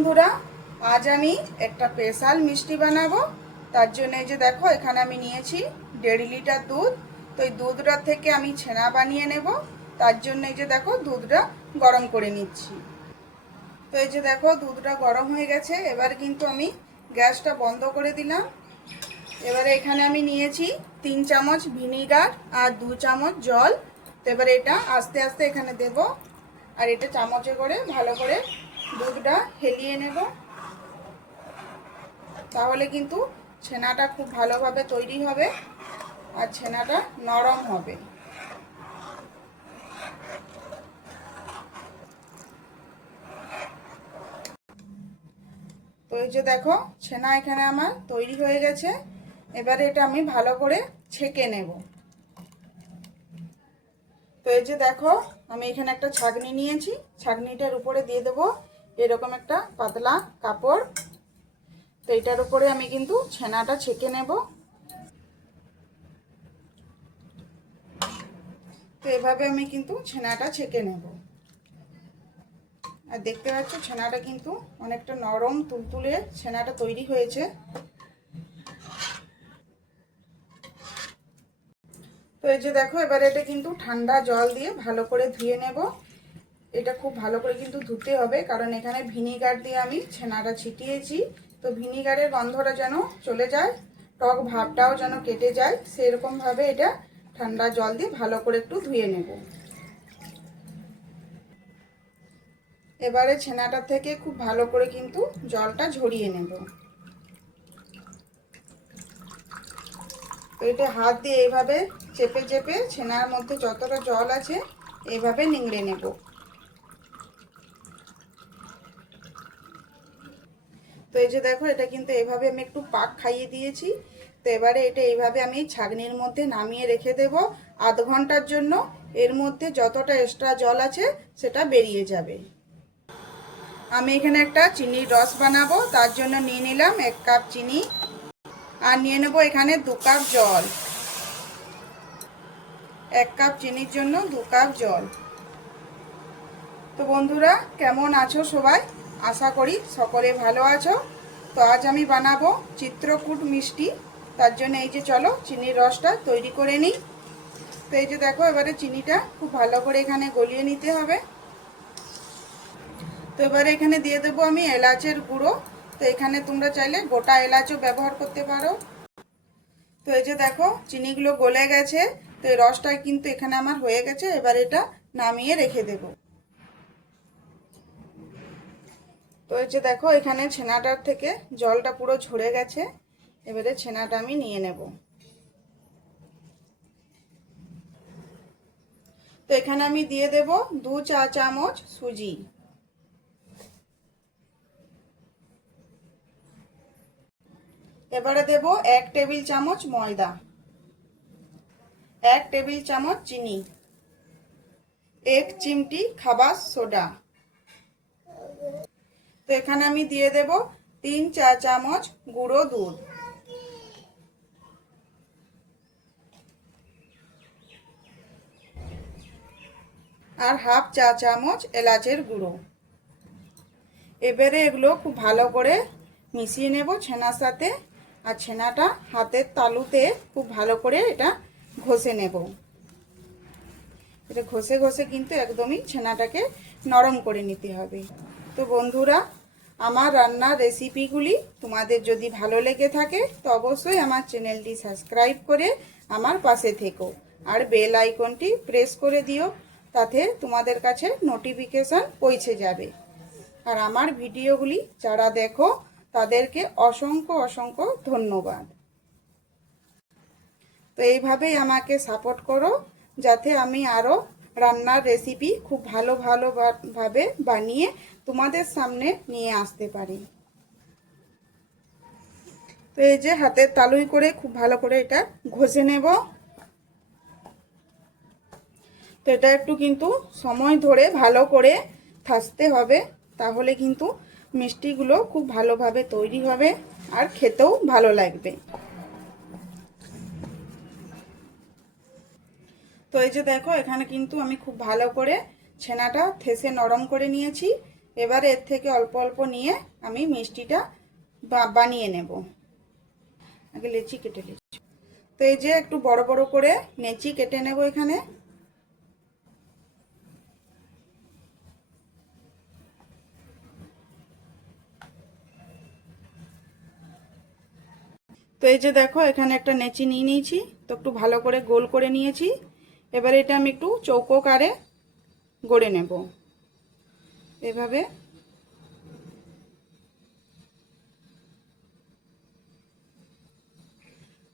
বন্ধুরা, আজ আমি একটা স্পেশাল মিষ্টি বানাবো। তার জন্য এই যে দেখো, এখানে আমি নিয়েছি 1.5 লিটার দুধ। তো এই দুধটা থেকে আমি ছানা বানিয়ে নেব। তার জন্য এই যে দেখো, দুধটা গরম করে নিচ্ছি। তো এই যে দেখো, দুধটা গরম হয়ে গেছে। এবার কিন্তু আমি গ্যাসটা বন্ধ করে দিলাম। এবারে এখানে আমি নিয়েছি 3 চামচ ভিনিগার আর 2 চামচ জল। তো এবারে এটা আস্তে আস্তে এখানে দেব, আর এটা চামচে করে ভালো করে দুধটা হেলিয়ে নেব। তাহলে কিন্তু ছানাটা খুব ভালোভাবে তৈরি হবে আর ছানাটা নরম হবে। তো এই যে দেখো, ছানা এখানে আমার তৈরি হয়ে গেছে। এবারে এটা আমি ভালো করে ছেঁকে নেব। তো এই যে দেখো, আমি এখানে একটা ছাঁকনি নিয়েছি। ছাঁকনিটার উপরে দিয়ে দেবো এরকম একটা পাতলা কাপড়। তো এটার উপরে আমি কিন্তু ছানাটা ছেঁকে নেব। তো এভাবে আমি কিন্তু ছানাটা ছেঁকে নেব। আর দেখতে পাচ্ছ, ছানাটা কিন্তু অনেকটা নরম তুলতুলে ছানাটা তৈরি হয়েছে। তো এই যে দেখো, এবারে এটা কিন্তু ঠান্ডা জল দিয়ে ভালো করে ধুয়ে নেব। এটা খুব ভালো করে কিন্তু ধুতে হবে, কারণ এখানে ভিনিগার দিয়ে আমি ছানাটা ছিটিয়েছি। তো ভিনিগারের গন্ধটা যেন চলে যায়, টক ভাবটাও যেন কেটে যায়, সেরকমভাবে এটা ঠান্ডা জল দিয়ে ভালো করে একটু ধুয়ে নেব। এবারে ছানাটা থেকে খুব ভালো করে কিন্তু জলটা ঝরিয়ে নেব। তো এটা হাত দিয়ে এইভাবে চেপে চেপে ছানার মধ্যে যতটা জল আছে এইভাবে নিংড়ে নেব। তো এই যে দেখো, এটা কিন্তু এইভাবে আমি একটু পাক খাইয়ে দিয়েছি। তো এবারে এটা এইভাবে আমি ছাঁকনির মধ্যে নামিয়ে রেখে দেব আধ ঘন্টার জন্য। এর মধ্যে যতটা এক্সট্রা জল আছে সেটা বেরিয়ে যাবে। আমি এখানে একটা চিনির রস বানাবো, তার জন্য নিয়ে নিলাম 1 কাপ চিনি, আর নিয়ে নেব এখানে 2 কাপ জল। 1 কাপ চিনির জন্য 2 কাপ জল। তো বন্ধুরা, কেমন আছো সবাই? আশা করি সকলে ভালো আছো। তো আজ আমি বানাবো চিত্রকূট মিষ্টি। তার জন্য এই যে চলো চিনির রসটা তৈরি করে নিই। তো এই যে দেখো, এবারে চিনিটা খুব ভালো করে এখানে গলিয়ে নিতে হবে। তো এবারে এখানে দিয়ে দেবো আমি এলাচের গুঁড়ো। তো এখানে তোমরা চাইলে গোটা এলাচও ব্যবহার করতে পারো। তো এই যে দেখো, চিনিগুলো গলে গেছে। তো এই রসটা কিন্তু এখানে আমার হয়ে গেছে। এবার এটা নামিয়ে রেখে দেবো। তো এই যে দেখো, এখানে ছানাটার থেকে জলটা পুরো ঝরে গেছে। এবারে ছানাটা আমি নিয়ে নেব। তো এখানে আমি দিয়ে দেব 2 চা চামচ সুজি। এবারে দেব 1 টেবিল চামচ ময়দা, 1 টেবিল চামচ চিনি, 1 চিমটি খাবার সোডা। তো এখানে আমি দিয়ে দেব 3 চা চামচ গুঁড়ো দুধ, আর হাফ চা চামচ এলাচের গুঁড়ো। এবারে এগুলো খুব ভালো করে মিশিয়ে নেব ছানার সাথে। আর ছানাটা হাতের তালুতে খুব ভালো করে এটা ঘষে নেব। এটা ঘষে ঘষে কিন্তু একদমই ছানাটাকে নরম করে নিতে হবে। তো বন্ধুরা, আমার রান্নার রেসিপিগুলি তোমাদের যদি ভালো লেগে থাকে তো অবশ্যই আমার চ্যানেলটি সাবস্ক্রাইব করে আমার পাশে থেকো, আর বেল আইকনটি প্রেস করে দিও। তাতে তোমাদের কাছে নোটিফিকেশন পৌঁছে যাবে। আর আমার ভিডিওগুলি যারা দেখো তাদেরকে অসংখ্য অসংখ্য ধন্যবাদ। তো এইভাবেই আমাকে সাপোর্ট করো, যাতে আমি আরও রান্নার রেসিপি খুব ভাবে বানিয়ে তোমাদের সামনে নিয়ে আসতে পারি। তো এই যে হাতের তালুই করে খুব ভালো করে এটা ঘষে নেব। তো এটা একটু কিন্তু সময় ধরে ভালো করে থাসতে হবে, তাহলে কিন্তু মিষ্টিগুলো খুব ভালোভাবে তৈরি হবে আর খেতেও ভালো লাগবে। তো এই যে দেখো, এখানে কিন্তু আমি খুব ভালো করে ছানাটা থেসে নরম করে নিয়েছি। এবারে এর থেকে অল্প অল্প নিয়ে আমি মিষ্টিটা বানিয়ে নেব। আগে লেচি কেটে নিচ্ছি। তো এই যে একটু বড় বড় করে লেচি কেটে নেব এখানে। তো এই যে দেখো এখানে একটা লেচি নিয়ে নিয়েছি, তো একটু ভালো করে গোল করে নিয়েছি। এবারে এটা আমি একটু চৌকোকারে গড়ে নেব এভাবে।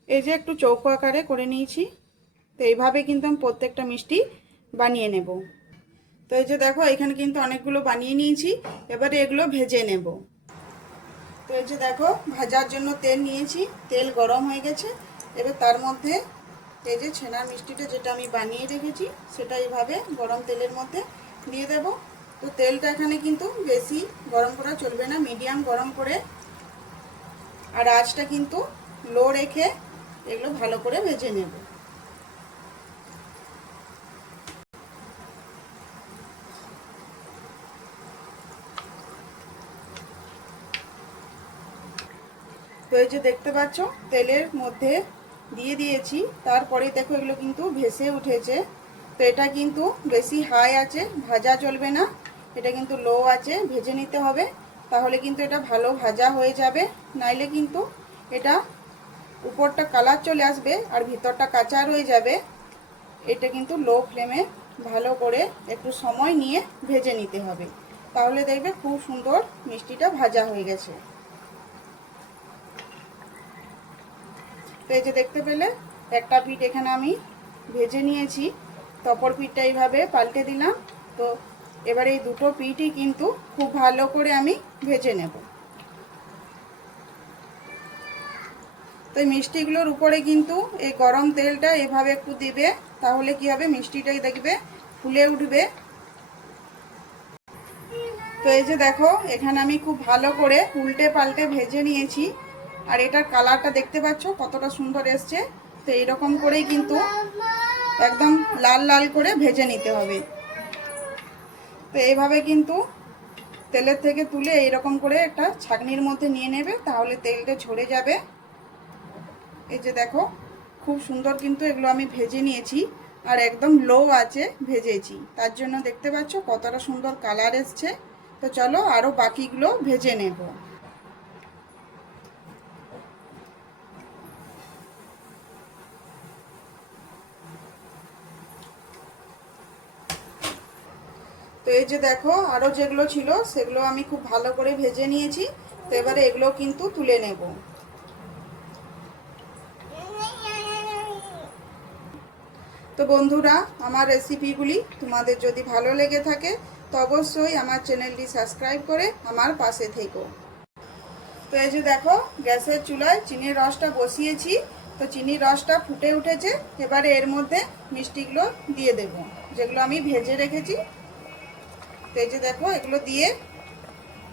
এই যে একটু চৌকো আকারে করে নিয়েছি। তো এইভাবে কিন্তু আমি প্রত্যেকটা মিষ্টি বানিয়ে নেব। তো এই যে দেখো এখানে কিন্তু অনেকগুলো বানিয়ে নিয়েছি, এবারে এগুলো ভেজে নেব। তো এই যে দেখো ভাজার জন্য তেল নিয়েছি, তেল গরম হয়ে গেছে। এবার তার মধ্যে এই যে ছানার মিষ্টিটা যেটা আমি বানিয়ে রেখেছি সেটা এইভাবে গরম তেলের মধ্যে দিয়ে দেব। তো তেলটা এখানে কিন্তু বেশি গরম করা চলবে না, মিডিয়াম গরম করে, আর আঁচটা কিন্তু লো রেখে এগুলো ভালো করে ভেজে নেব। তো এই যে দেখতে পাচ্ছ তেলের মধ্যে দিয়ে দিয়েছি, তারপরে দেখো এগুলো কিন্তু ভেসে উঠেছে। তো এটা কিন্তু বেশি হাই আছে ভাজা চলবে না, এটা কিন্তু লো আছে ভেজে নিতে হবে, তাহলে কিন্তু এটা ভালো ভাজা হয়ে যাবে। নাইলে কিন্তু এটা উপরটা কালার চলে আসবে আর ভিতরটা কাঁচা রয়ে যাবে। এটা কিন্তু লো ফ্লেমে ভালো করে একটু সময় নিয়ে ভেজে নিতে হবে, তাহলে দেখবে খুব সুন্দর মিষ্টিটা ভাজা হয়ে গেছে। তো এই যে দেখতে পেলে একটা পিঠ এখানে আমি ভেজে নিয়েছি, তো অপর পিঠটা এইভাবে পাল্টে দিলাম। তো এবার এই দুটো পিঠই কিন্তু খুব ভালো করে আমি ভেজে নেব। তো এই মিষ্টিগুলোর উপরে কিন্তু এই গরম তেলটা এভাবে একটু দিবে, তাহলে কি হবে মিষ্টিটাই দেখবে ফুলে উঠবে। তো এই যে দেখো এখানে আমি খুব ভালো করে উল্টে পাল্টে ভেজে নিয়েছি, আর এটার কালারটা দেখতে পাচ্ছ কতটা সুন্দর এসছে। তো এইরকম করেই কিন্তু একদম লাল লাল করে ভেজে নিতে হবে। তো এইভাবে কিন্তু তেলের থেকে তুলে এইরকম করে একটা ছাঁকনির মধ্যে নিয়ে নেবে, তাহলে তেলটা ঝরে যাবে। এই যে দেখো খুব সুন্দর কিন্তু এগুলো আমি ভেজে নিয়েছি, আর একদম লো আছে ভেজেছি, তার জন্য দেখতে পাচ্ছ কতটা সুন্দর কালার এসছে। তো চলো আরও বাকিগুলো ভেজে নেব। তো এই যে দেখো আরও যেগুলো ছিল সেগুলো আমি খুব ভালো করে ভেজে নিয়েছি। তো এবারে এগুলো কিন্তু তুলে নেব। তো বন্ধুরা আমার রেসিপিগুলি তোমাদের যদি ভালো লেগে থাকে তো অবশ্যই আমার চ্যানেলটি সাবস্ক্রাইব করে আমার পাশে থেকো। তো এই যে দেখো গ্যাসের চুলায় চিনির রসটা বসিয়েছি, তো চিনির রসটা ফুটে উঠেছে। এবারে এর মধ্যে মিষ্টিগুলো দিয়ে দেব যেগুলো আমি ভেজে রেখেছি। তো এই যে দেখো এগুলো দিয়ে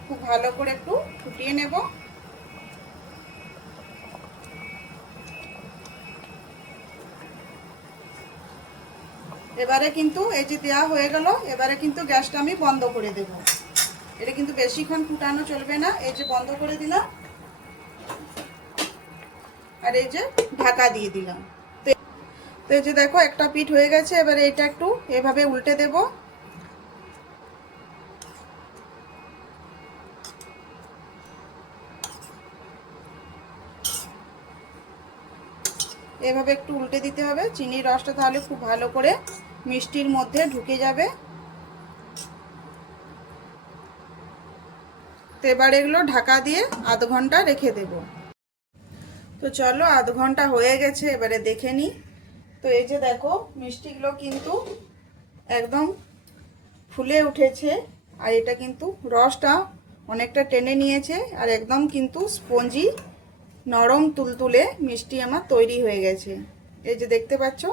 খুব ভালো করে একটু ফুটিয়ে নেব। এবারে কিন্তু এই যে দেওয়া হয়ে গেল, এবারে কিন্তু গ্যাসটা আমি বন্ধ করে দেব। এটা কিন্তু বেশিক্ষণ ফুটানো চলবে না। এই যে বন্ধ করে দিলাম, আর এই যে ঢাকা দিয়ে দিলাম। তো এই যে দেখো একটা পিঠ হয়ে গেছে, এবারে এটা একটু এভাবে উল্টে দেব। এভাবে একটু উল্টে দিতে হবে, চিনির রসটা তাহলে খুব ভালো করে মিষ্টির মধ্যে ঢুকে যাবে। তো এবার এগুলো ঢাকা দিয়ে আধ ঘন্টা রেখে দেব। তো চলো আধ ঘন্টা হয়ে গেছে, এবারে দেখে নিই। তো এই যে দেখো মিষ্টিগুলো কিন্তু একদম ফুলে উঠেছে, আর এটা কিন্তু রসটা অনেকটা টেনে নিয়েছে, আর একদম কিন্তু স্পঞ্জি নরম তুলতুলে মিষ্টি আমার তৈরি হয়ে গেছে। এই যে দেখতে পাচ্ছ।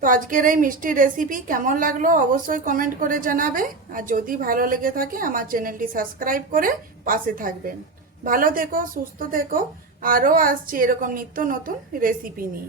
তো আজকের এই মিষ্টির রেসিপি কেমন লাগলো অবশ্যই কমেন্ট করে জানাবে, আর যদি ভালো লেগে থাকে আমার চ্যানেলটি সাবস্ক্রাইব করে পাশে থাকবেন। ভালো থেকো, সুস্থ থেকো, আরও আসছি এরকম নিত্য নতুন রেসিপি নিয়ে।